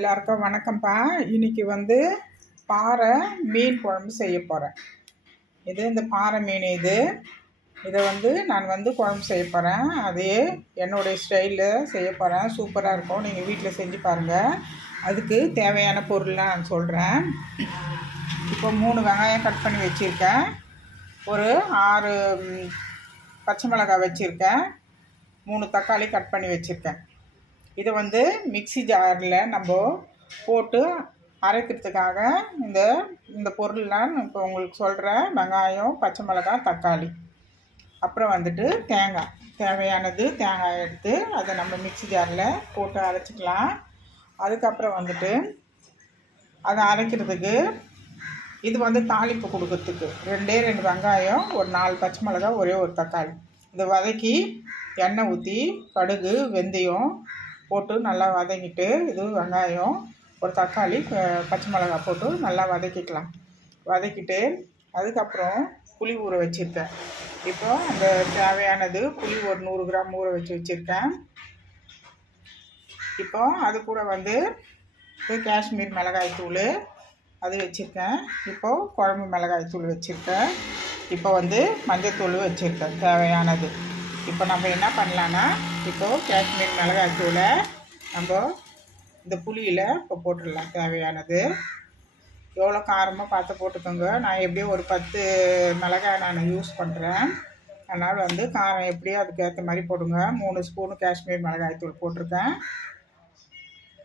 எல்லாருக்கும் வணக்கம்ப்பா. இன்னைக்கு வந்து பாறை மீன் குழம்பு செய்ய போகிறேன் இது இந்த பாறை மீன் இது. இதை வந்து நான் வந்து குழம்பு செய்ய போகிறேன் அதே என்னுடைய ஸ்டைலில் செய்ய போகிறேன் சூப்பராக இருக்கும். நீங்கள் வீட்டில் செஞ்சு பாருங்கள் அதுக்கு தேவையான பொருள்லாம் நான் சொல்கிறேன் இப்போ மூணு வெங்காயம் கட் பண்ணி வச்சுருக்கேன். ஒரு ஆறு பச்சை மிளகாய் வச்சுருக்கேன். மூணு தக்காளி கட் பண்ணி வச்சுருக்கேன். இதை வந்து மிக்ஸி ஜாரில் நம்ம போட்டு அரைக்கிறதுக்காக இந்த இந்த பொருள்லாம் இப்போ உங்களுக்கு சொல்கிறேன். வெங்காயம் பச்சை மிளகாய் தக்காளி. அப்புறம் வந்துட்டு தேங்காய். தேவையானது தேங்காய் எடுத்து அதை நம்ம மிக்ஸி ஜாரில் போட்டு அரைச்சிக்கலாம். அதுக்கப்புறம் வந்துட்டு அதை அரைக்கிறதுக்கு இது வந்து தாளிப்பு கொடுக்கறதுக்கு. ரெண்டே ரெண்டு வெங்காயம் ஒரு நாலு பச்சை மிளகாய் ஒரே ஒரு தக்காளி. இதை வதக்கி எண்ணெய் ஊற்றி கடுகு வெந்தயம் போட்டு நல்லா வதக்கிட்டு இது வெங்காயம் ஒரு தக்காளி பச்சை மிளகாய் போட்டு நல்லா வதக்கிக்கலாம். வதக்கிட்டு அதுக்கப்புறம் புளி ஊற வச்சுருக்கேன். இப்போ அந்த தேவையானது புளி ஒரு நூறு கிராம் ஊற வச்சு வச்சுருக்கேன். இப்போ அது கூட வந்து இது காஷ்மீர் மிளகாய் தூள் அது வச்சுருக்கேன். இப்போது குழம்பு மிளகாய் தூள் வச்சுருக்கேன். இப்போ வந்து மஞ்சத்தூள் வச்சுருக்கேன் தேவையானது. இப்போ நம்ம என்ன பண்ணலான்னா இப்போது காஷ்மீர் மிளகாய் தூளை நம்ம இந்த புளியில் இப்போ போட்டுடலாம் தேவையானது. எவ்வளோ காரமாக பார்த்து போட்டுக்கோங்க. நான் எப்படியும் ஒரு பத்து மிளகாய் நான் யூஸ் பண்ணுறேன் அதனால் வந்து காரம் எப்படியோ அதுக்கேற்ற மாதிரி போடுங்க. மூணு ஸ்பூனு காஷ்மீர் மிளகாய் தூள் போட்டிருக்கேன்.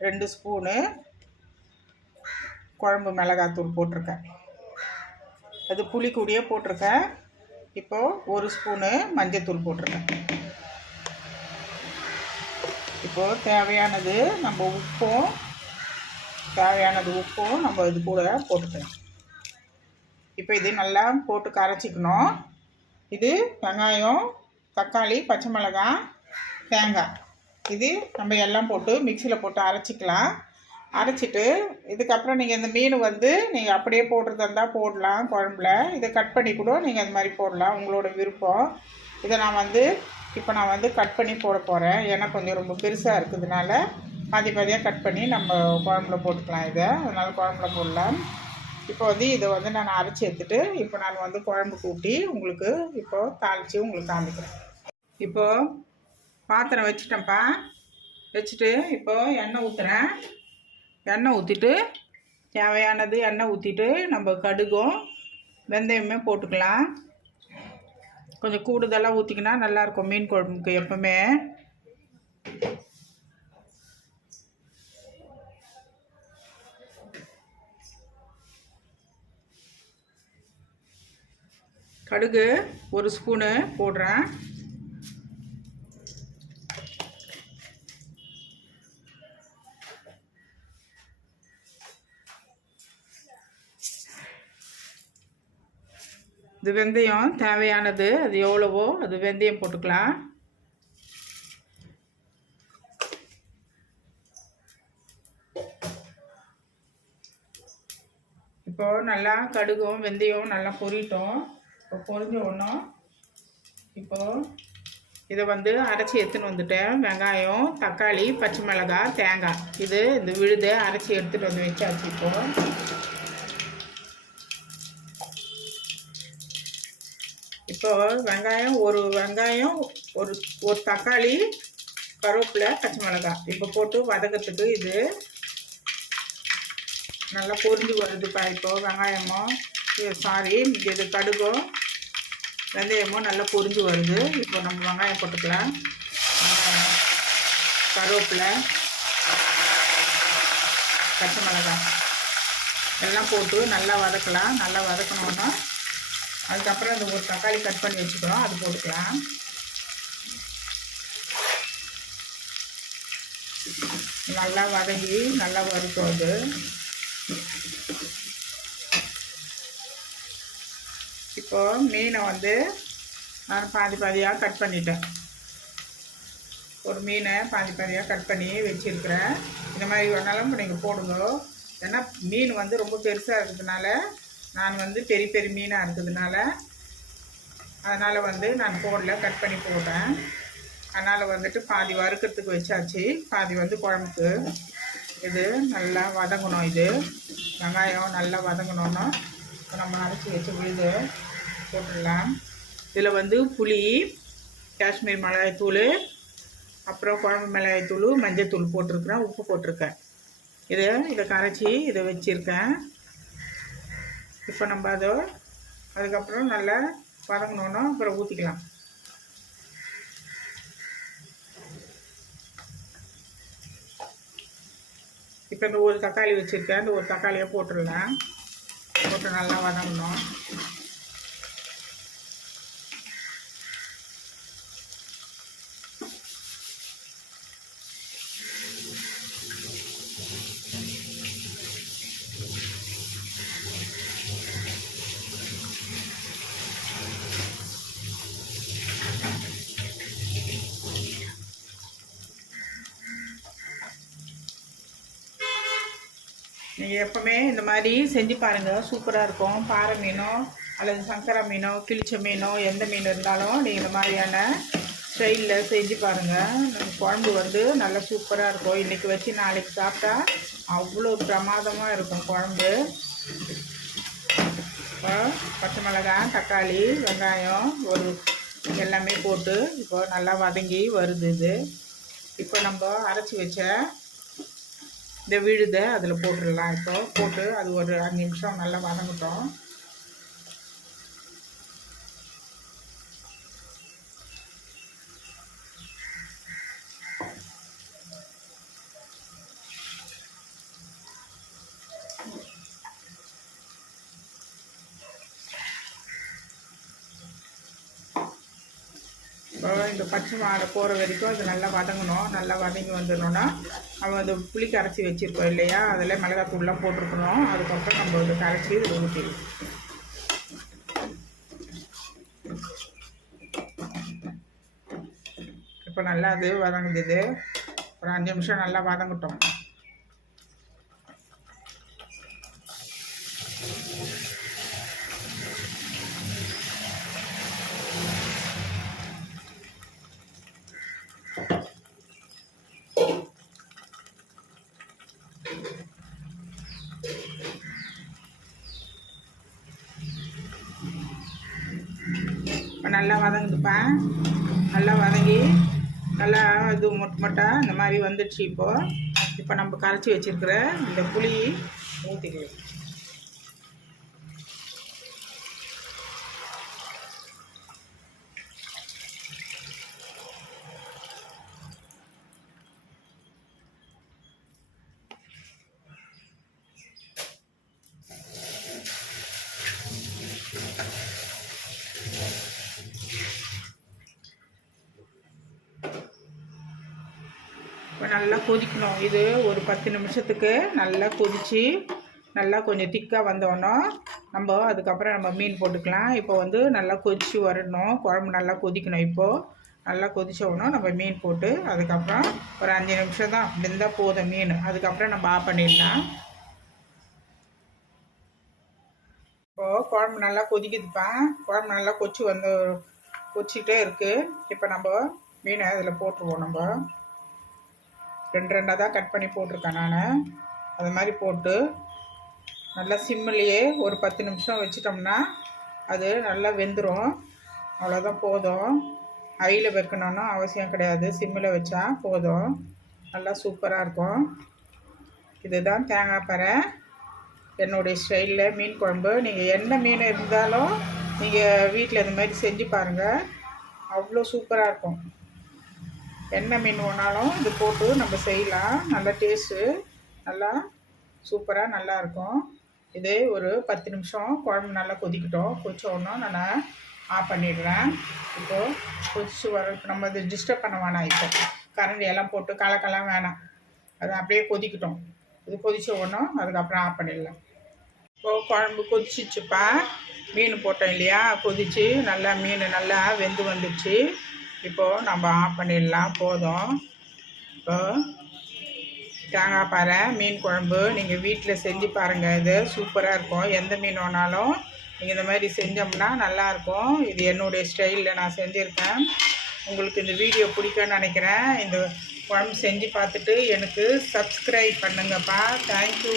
ரெண்டு ஸ்பூனு குழம்பு மிளகாத்தூள் போட்டிருக்கேன். அது புளி கூடியே போட்டிருக்கேன். இப்போது ஒரு ஸ்பூனு மஞ்சத்தூள் போட்டிருக்கேன் இப்போது தேவையானது நம்ம உப்பும் தேவையானது உப்பும் நம்ம இது கூட போட்டுக்கலாம். இப்போ இது நல்லா போட்டு கரைச்சிக்கணும். இது வெங்காயம் தக்காளி பச்சை மிளகாய் தேங்காய். இது நம்ம எல்லாம் போட்டு மிக்சியில் போட்டு அரைச்சிக்கலாம். அரைச்சிட்டு இதுக்கப்புறம் நீங்கள் இந்த மீன் வந்து நீங்கள் அப்படியே போட்டுறதா இருந்தால் போடலாம் குழம்புல. இதை கட் பண்ணி கூட நீங்கள் அந்த மாதிரி போடலாம் உங்களோட விருப்பம். இதை நான் வந்து இப்போ நான் வந்து கட் பண்ணி போட போகிறேன் ஏன்னா கொஞ்சம் ரொம்ப பெருசாக இருக்கிறதுனால பாதி பாதியாக கட் பண்ணி நம்ம குழம்புல போட்டுக்கலாம் இதை. அதனால் குழம்புல போடலாம். இப்போ வந்து இதை வந்து நான் அரைச்சி எடுத்துட்டு இப்போ நான் வந்து குழம்பு கூட்டி உங்களுக்கு இப்போது தாளித்து உங்களுக்கு காமிக்கிறேன். இப்போது பாத்திரம் வச்சுட்டேன்ப்பா. வச்சுட்டு இப்போது எண்ணெய் ஊற்றுறேன் எண்ணெய் ஊற்றிட்டு தேவையானது எண்ணெய் ஊற்றிட்டு நம்ம கடுகும் வெந்தயமே போட்டுக்கலாம். கொஞ்சம் கூடுதலாக ஊற்றிக்கினா நல்லாயிருக்கும் மீன் குழம்புக்கு எப்பவுமே. கடுகு ஒரு ஸ்பூனு போடுறேன். இது வெந்தயம் தேவையானது அது எவ்வளவோ அது வெந்தயம் போட்டுக்கலாம். இப்போ நல்லா கடுகும் வெந்தயம் நல்லா பொரியட்டும். இப்போ பொரிஞ்ச ஒன்றும் இப்போ இதை வந்து அரைச்சி எடுத்துன்னு வந்துட்டேன். வெங்காயம் தக்காளி பச்சை மிளகாய் தேங்காய். இது இந்த விழுதை அரைச்சி எடுத்துகிட்டு வந்து வச்சாச்சு இப்போ. இப்போ வெங்காயம் ஒரு வெங்காயம் ஒரு ஒரு தக்காளி கருவேப்பிலை பச்சை மிளகாய். இப்போ போட்டு வதக்கிறதுக்கு இது நல்லா பொரிஞ்சு வருதுப்பா. இப்போ வெங்காயமோ சாரி இது கடுகோ வெந்தயமோ நல்லா பொரிஞ்சு வருது. இப்போ நம்ம வெங்காயம் போட்டுக்கலாம். கருவேப்பிலை பச்சை மிளகாய். எல்லாம் போட்டு நல்லா வதக்கலாம். நல்லா வதக்கணுன்னா அதுக்கப்புறம் இந்த ஒரு தக்காளி கட் பண்ணி வச்சுக்கிறோம். அது போட்டுக்கலாம். நல்லா வதங்கி நல்லா வறுக்கும் அது. இப்போ மீனை வந்து நான் பாதி பாதியாக கட் பண்ணிட்டேன். ஒரு மீனை பாதி பாதியாக கட் பண்ணி வச்சுருக்கிறேன். இந்த மாதிரி வேணாலும் நீங்கள் போடுங்க. ஏன்னா மீன் வந்து ரொம்ப பெருசாக இருக்கிறதுனால நான் வந்து பெரிய பெரிய மீனாக இருக்கிறதுனால அதனால் வந்து நான் போடல கட் பண்ணி போட்டேன். அதனால் வந்துட்டு பாதி வறுக்கிறதுக்கு வச்சாச்சு. பாதி வந்து குழம்புக்கு. இது நல்லா வதங்கணும் இது. வெங்காயம் நல்லா வதங்கணும்னா நம்ம அரைச்சி வச்சு விழுது போட்டுடலாம். இதில் வந்து புளி காஷ்மீர் மிளகாய்த்தூள் அப்புறம் குழம்பு மிளகாய்த்தூள் மஞ்சள்தூள் போட்டிருக்கிறேன் உப்பு போட்டிருக்கேன். இதை இதை கரைச்சி இதை வச்சுருக்கேன். இப்போ நம்ம அதை அதுக்கப்புறம் நல்லா வதங்கணுன்னா அப்புறம் ஊற்றிக்கலாம் இப்போ இந்த ஒரு தக்காளி வச்சுருக்கேன். இந்த ஒரு தக்காளியை போட்டுடலாம். போட்டு நல்லா வதங்கணும். நீங்கள் எப்போவுமே இந்த மாதிரி செஞ்சு பாருங்கள் சூப்பராக இருக்கும். பாறை மீனோ அல்லது சங்கரா மீனோ கிழிச்ச மீனோ எந்த மீன் இருந்தாலும் நீங்கள் இந்த மாதிரியான ஸ்டைலில் செஞ்சு பாருங்கள் நம்ம குழம்பு வந்து நல்லா சூப்பராக இருக்கும். இன்றைக்கி வச்சு நாளைக்கு சாப்பிட்டா அவ்வளோ பிரமாதமாக இருக்கும் குழம்பு. இப்போ பச்சை மிளகாய் தக்காளி வெங்காயம் ஒரு எல்லாமே போட்டு இப்போ நல்லா வதங்கி வருது இது. இப்போ நம்ம அரைச்சி வச்ச இந்த விழுதை அதில் போட்டுடலாம். இப்போ போட்டு அது ஒரு அஞ்சு நிமிஷம் நல்லா வதங்கட்டும். இந்த பச்சை மாடை போகிற வரைக்கும் அது நல்லா வதங்கணும். நல்லா வதங்கி வந்துடணும்னா நம்ம அந்த புளி கரைச்சி வச்சுருக்கோம் இல்லையா? அதில் மிளகாத்தூள்லாம் போட்டிருக்கணும். அதுக்கப்புறம் நம்ம வந்து கரைச்சி இது ஊற்றிடுவோம் இப்போ நல்லா அது வதங்குது. ஒரு அஞ்சு நிமிஷம் நல்லா வதங்கட்டும். நல்லா வதங்குதுப்பா. நல்லா வதங்கி நல்லா இது மொட்டை மொட்டை இந்த மாதிரி வந்துடுச்சு இப்போது இப்போ நம்ம கரைச்சி வச்சிருக்கிற இந்த புளி ஊற்றிக்கலாம் இப்போ நல்லா கொதிக்கணும். இது ஒரு பத்து நிமிஷத்துக்கு நல்லா கொதித்து நல்லா கொஞ்சம் திக்காக வந்தோடனே நம்ம அதுக்கப்புறம் நம்ம மீன் போட்டுக்கலாம். இப்போ வந்து நல்லா கொதித்து வரணும். குழம்பு நல்லா கொதிக்கணும் இப்போது நல்லா கொதிச்சோடனே நம்ம மீன் போட்டு அதுக்கப்புறம் ஒரு அஞ்சு நிமிஷம் தான். இருந்தால் போதும் மீன். அதுக்கப்புறம் நம்ம ஆஃப் பண்ணிடலாம். இப்போது குழம்பு நல்லா கொதிக்குதுப்பா. குழம்பு நல்லா கொச்சி வந்து கொச்சிக்கிட்டே இருக்குது இப்போ நம்ம மீனை அதில் போட்டுருவோம் நம்ம. ரெண்டு ரெண்டாக தான் கட் பண்ணி போட்டிருக்கேன் நான். அது மாதிரி போட்டு நல்லா சிம்மிலேயே ஒரு பத்து நிமிஷம் வச்சிட்டோம்னா அது நல்லா வெந்துடும் அவ்வளோதான் போதும். ஹையில் வைக்கணும்னு அவசியம் கிடையாது. சிம்மில் வச்சா போதும். நல்லா சூப்பராக இருக்கும். இதுதான் தேங்காய் பறை. என்னுடைய ஸ்டைலில் மீன் குழம்பு. நீங்கள் என்ன மீன் இருந்தாலும் நீங்கள் வீட்டில் இந்த மாதிரி செஞ்சு பாருங்கள் அவ்வளோ சூப்பராக இருக்கும். என்ன மீன் வேணாலும் இது போட்டு நம்ம செய்யலாம். நல்லா டேஸ்ட்டு நல்லா சூப்பராக நல்லா இருக்கும். இது ஒரு பத்து நிமிஷம் குழம்பு நல்லா கொதிக்கட்டும். கொதிச்சோடனே நான் ஆஃப் பண்ணிடுறேன். இப்போது கொதிச்சு வர நம்ம இது டிஸ்டர்ப் பண்ண வேணாம் இப்போ. கரண்டி எல்லாம் போட்டு கலக்கெல்லாம் வேணாம். அது அப்படியே கொதிக்கட்டும். இது கொதிச்ச உடனே அதுக்கப்புறம் ஆஃப் பண்ணிடலாம். இப்போது குழம்பு கொதிச்சிச்சுப்பா. மீன் போட்டோம் இல்லையா? கொதிச்சு நல்லா மீன் நல்லா வெந்து வந்துடுச்சு. இப்போது நம்ம ஆஃப் பண்ணிடலாம். போதும். இப்போ தேங்காய் பாறை மீன் குழம்பு நீங்கள் வீட்டில் செஞ்சு பாருங்கள் இது சூப்பராக இருக்கும். எந்த மீன் வேணாலும் நீங்கள் இந்த மாதிரி செஞ்சோம்னா நல்லாயிருக்கும் இது என்னுடைய ஸ்டைலில் நான் செஞ்சுருக்கேன். உங்களுக்கு இந்த வீடியோ பிடிக்கும்னு நினைக்கிறேன். இந்த குழம்பு செஞ்சு பார்த்துட்டு எனக்கு சப்ஸ்கிரைப் பண்ணுங்கப்பா. தேங்க்யூ